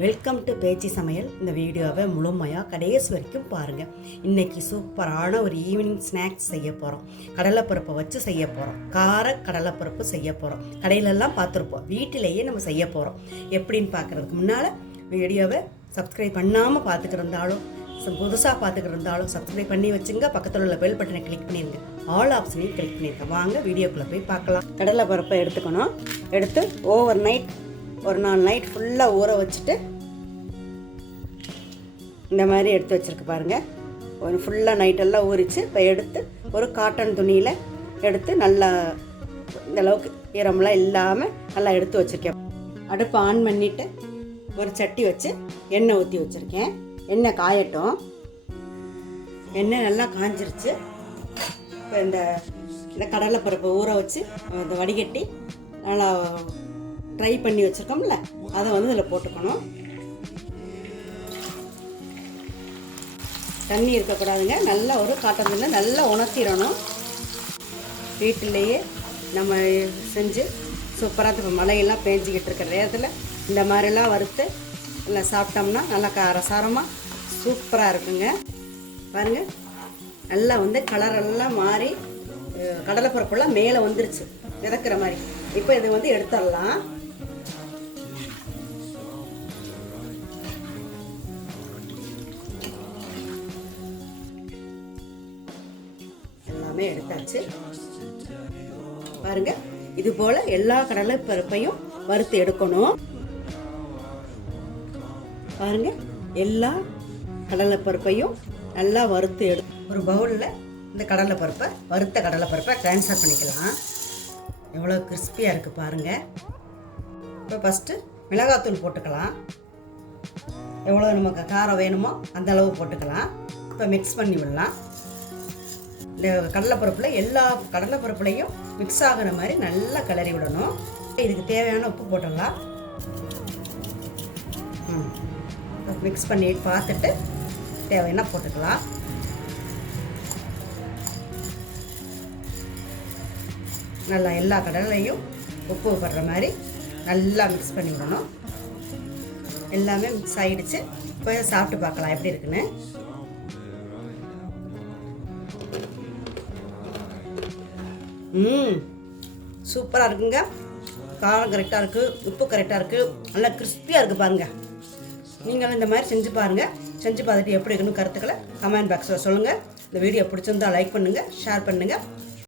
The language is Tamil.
வெல்கம் டு பேச்சி சமையல். இந்த வீடியோவை முழுமையாக கடைசி வரைக்கும் பாருங்கள். இன்றைக்கி சூப்பரான ஒரு ஈவினிங் ஸ்நாக்ஸ் செய்ய போகிறோம். கடலைப்பருப்பை வச்சு செய்ய போகிறோம். கார கடலைப்பருப்பு செய்ய போகிறோம். கடையிலெல்லாம் பார்த்துருப்போம், வீட்டிலேயே நம்ம செய்ய போகிறோம். எப்படின்னு பார்க்குறதுக்கு முன்னால் வீடியோவை சப்ஸ்கிரைப் பண்ணாமல் பார்த்துக்கிருந்தாலும் புதுசாக பார்த்துக்கிருந்தாலும் சப்ஸ்கிரைப் பண்ணி வச்சுங்க. பக்கத்தில் உள்ள பெல் பட்டனை கிளிக் பண்ணிடுங்க. ஆல் ஆப்ஷனையும் கிளிக் பண்ணியிருக்கேன். வாங்க வீடியோக்குள்ளே போய் பார்க்கலாம். கடலைப்பருப்பை எடுத்துக்கணும். எடுத்து ஓவர் நைட் ஒரு 4 நைட் ஃபுல்லாக ஊற வச்சுட்டு இந்த மாதிரி எடுத்து வச்சுருக்கு பாருங்கள். ஒரு ஃபுல்லாக நைட்டெல்லாம் ஊறிச்சு. இப்போ எடுத்து ஒரு காட்டன் துணியில் எடுத்து நல்லா இந்த அளவுக்கு ஈரமெல்லாம் இல்லாமல் நல்லா எடுத்து வச்சுருக்கேன். அடுப்பை ஆன் பண்ணிவிட்டு ஒரு சட்டி வச்சு எண்ணெய் ஊற்றி வச்சுருக்கேன். எண்ணெய் காயட்டும். எண்ணெய் நல்லா காஞ்சிருச்சு. இப்போ இந்த கடலைப்பருப்பை ஊற வச்சு இந்த வடிகட்டி நல்லா ட்ரை பண்ணி வச்சுருக்கோம்ல, அதை வந்து இதில் போட்டுக்கணும். தண்ணி இருக்கக்கூடாதுங்க. நல்லா ஒரு காட்டன் துணியில் நல்லா உணர்த்திடணும். வீட்டிலேயே நம்ம செஞ்சு சூப்பராக இப்போ மழையெல்லாம் பேஞ்சிக்கிட்டு இருக்கிற நேரத்தில் இந்த மாதிரிலாம் வறுத்து நல்லா சாப்பிட்டோம்னா நல்லா காரசாரமாக சூப்பராக இருக்குங்க. பாருங்கள், நல்லா வந்து கலரெல்லாம் மாறி கடலைப்பருப்பெல்லாம் மேலே வந்துருச்சு மிதக்கிற மாதிரி. இப்போ இது வந்து எடுத்துடலாம். எல்லாமே எடுத்தாச்சு பாருங்க. இது போல எல்லா கடலைப்பருப்பையும் வறுத்து எடுக்கணும். பாருங்க, எல்லா கடலைப்பருப்பையும் நல்லா வறுத்து ஒரு பவுலில் இந்த கடலைப்பருப்பை வறுத்த கடலைப்பருப்பை ட்ரான்ஸ்ஃபர் பண்ணிக்கலாம். எவ்வளோ கிறிஸ்பியாக இருக்குது பாருங்கள். இப்போ ஃபஸ்ட்டு மிளகாத்தூள் போட்டுக்கலாம். எவ்வளோ நமக்கு காரம் வேணுமோ அந்த அளவு போட்டுக்கலாம். இப்போ மிக்ஸ் பண்ணி விடலாம். இந்த கடலைப்பருப்பில் எல்லா கடலைப்பருப்புலையும் மிக்ஸ் ஆகிற மாதிரி நல்லா கிளறி விடணும். இதுக்கு தேவையான உப்பு போட்டுடலாம். மிக்ஸ் பண்ணி பார்த்துட்டு தேவைன்னா போட்டுக்கலாம். நல்லா எல்லா கடலையும் உப்பு படுற மாதிரி நல்லா மிக்ஸ் பண்ணி விடணும். எல்லாமே மிக்ஸ் ஆகிடுச்சு. இப்போ சாப்பிட்டு பார்க்கலாம் எப்படி இருக்குன்னு. சூப்பராக இருக்குங்க. காரம் கரெக்டாக இருக்குது, உப்பு கரெக்டாக இருக்குது, நல்லா கிறிஸ்பியாக இருக்குது பாருங்கள். நீங்களும் இந்த மாதிரி செஞ்சு பாருங்கள். செஞ்சு பார்த்துட்டு எப்படி இருக்குன்னு கருத்துக்களை கமெண்ட் பாக்ஸில் சொல்லுங்கள். இந்த வீடியோ பிடிச்சிருந்தால் லைக் பண்ணுங்கள், ஷேர் பண்ணுங்கள்.